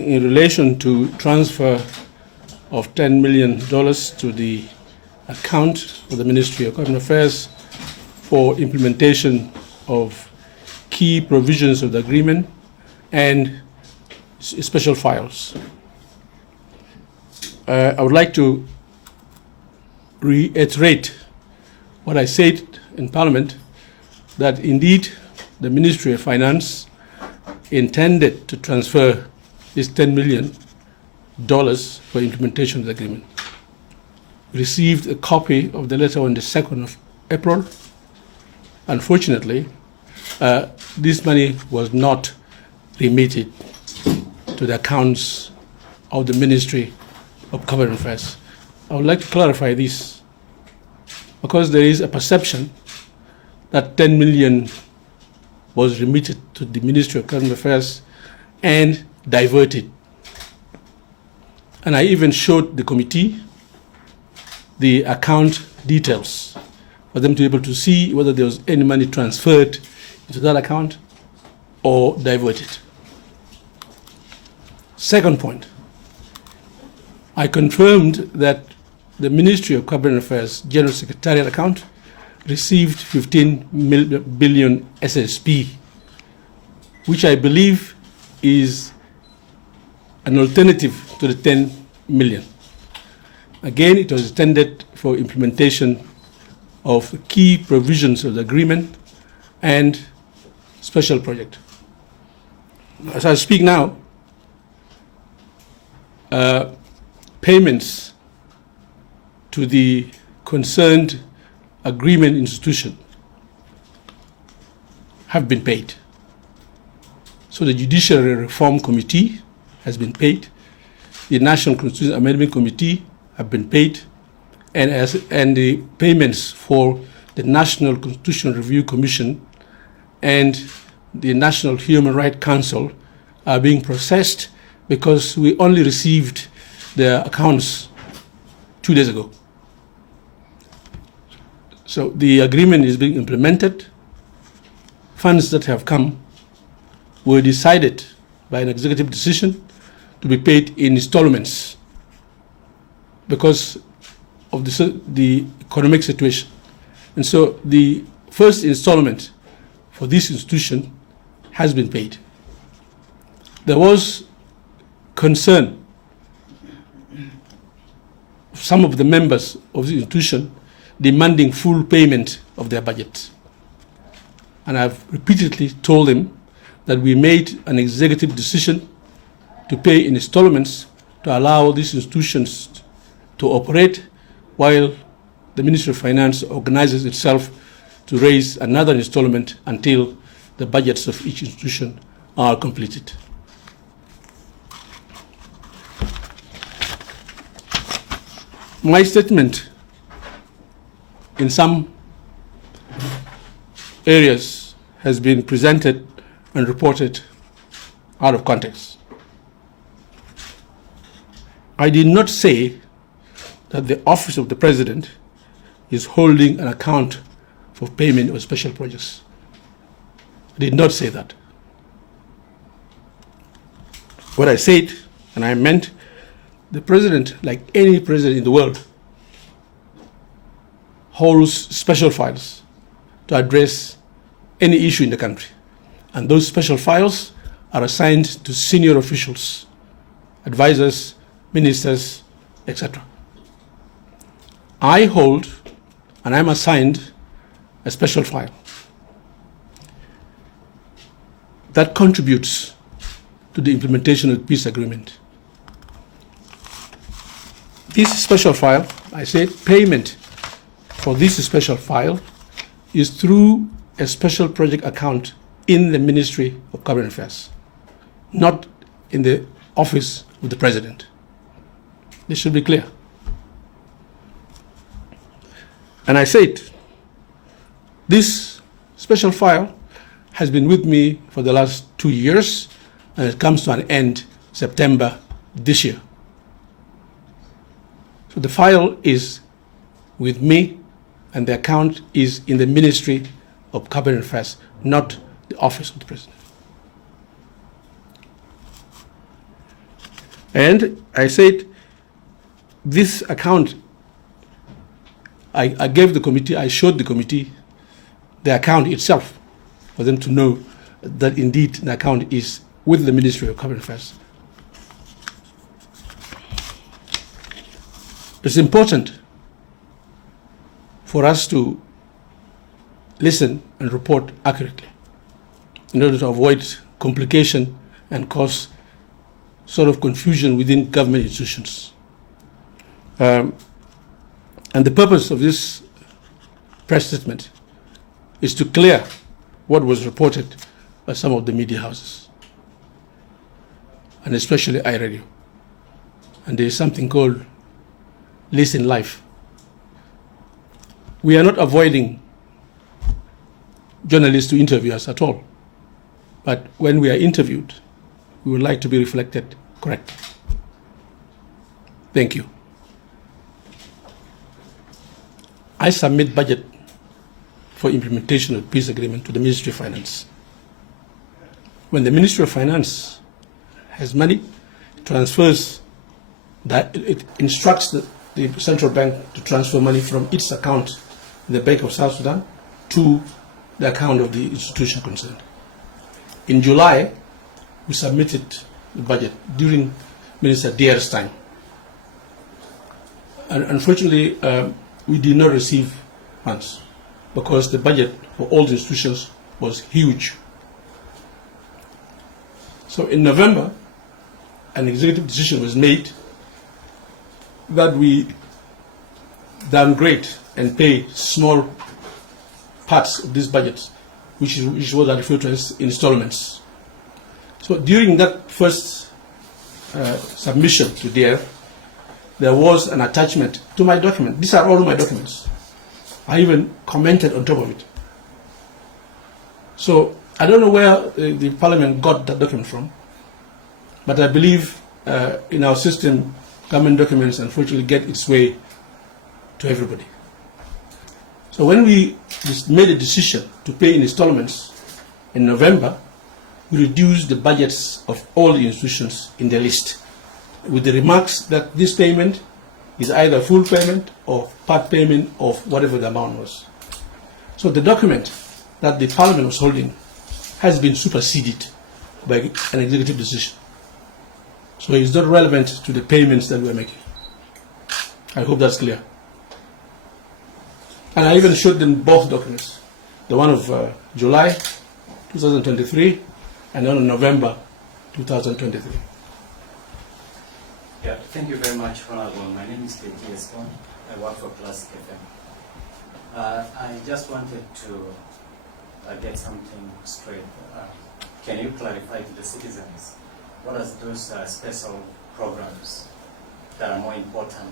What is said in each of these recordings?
In relation to transfer of $10 million to the account of the Ministry of Government Affairs for implementation of key provisions of the agreement and special files. I would like to reiterate what I said in Parliament, that indeed the Ministry of Finance intended to transfer this $10 million for implementation of the agreement. We received a copy of the letter on the 2nd of April. Unfortunately, this money was not remitted to the accounts of the Ministry of Government Affairs. I would like to clarify this, because there is a perception that 10 million was remitted to the Ministry of Government Affairs and diverted. And I even showed the committee the account details for them to be able to see whether there was any money transferred into that account or diverted. Second point, I confirmed that the Ministry of Government Affairs General Secretariat account received 15 billion SSP, which I believe is an alternative to the 10 million. Again, it was intended for implementation of key provisions of the agreement and special project. As I speak now, payments to the concerned agreement institution have been paid. So the Judiciary Reform Committee has been paid, the National Constitution Amendment Committee have been paid, and the payments for the National Constitutional Review Commission and the National Human Rights Council are being processed, because we only received their accounts 2 days ago. So the agreement is being implemented. Funds that have come were decided by an executive decision to be paid in installments because of the economic situation. And so the first installment for this institution has been paid. There was concern of some of the members of the institution demanding full payment of their budget. And I've repeatedly told them that we made an executive decision to pay in installments to allow these institutions to operate while the Ministry of Finance organizes itself to raise another installment until the budgets of each institution are completed. My statement in some areas has been presented and reported out of context. I did not say that the Office of the President is holding an account for payment of special projects. I did not say that. What I said, and I meant, the President, like any president in the world, holds special files to address any issue in the country. And those special files are assigned to senior officials, advisors, ministers, etc. I hold, and I'm assigned, a special file that contributes to the implementation of the peace agreement. This special file, I said, payment for this special file is through a special project account in the Ministry of Government Affairs, not in the Office of the President. This should be clear. And I said, this special file has been with me for the last 2 years, and it comes to an end September this year. So the file is with me, and the account is in the Ministry of Government Affairs, not the Office of the President. And I said, this account, I gave the committee, I showed the committee the account itself for them to know that indeed the account is with the Ministry of Current Affairs. It's important for us to listen and report accurately in order to avoid complication and cause sort of confusion within government institutions. And the purpose of this press statement is to clear what was reported by some of the media houses, and especially iRadio. And there is something called Listen Live. We are not avoiding journalists to interview us at all, but when we are interviewed, we would like to be reflected correctly. Thank you. I submit budget for implementation of peace agreement to the Ministry of Finance. When the Ministry of Finance has money, it transfers that, it instructs the central bank to transfer money from its account in the Bank of South Sudan to the account of the institution concerned. In July, we submitted the budget during Minister Dier's time. And unfortunately, we did not receive funds because the budget for all the institutions was huge. So in November, an executive decision was made that we downgrade and pay small parts of these budgets, which is what I refer to as installments. So during that first submission to DER, there was an attachment to my document. These are all my documents. I even commented on top of it. So I don't know where the Parliament got that document from, but I believe in our system, government documents unfortunately get its way to everybody. So when we made a decision to pay in installments in November, we reduced the budgets of all the institutions in the list with the remarks that this payment is either full payment or part payment of whatever the amount was. So the document that the Parliament was holding has been superseded by an executive decision. So it's not relevant to the payments that we're making. I hope that's clear. And I even showed them both documents, the one of July 2023 and the one of November 2023. Yeah, thank you very much, Honorable. My name is Elia Lomuro. I work for Classic FM. I just wanted to get something straight. Can you clarify to the citizens what are those special programs that are more important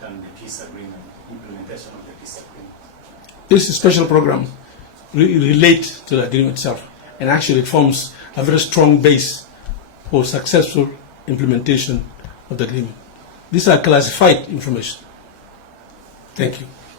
than the peace agreement, implementation of the peace agreement? This special program relates to the agreement itself, and actually it forms a very strong base for successful implementation of the agreement. These are classified information. Thank you.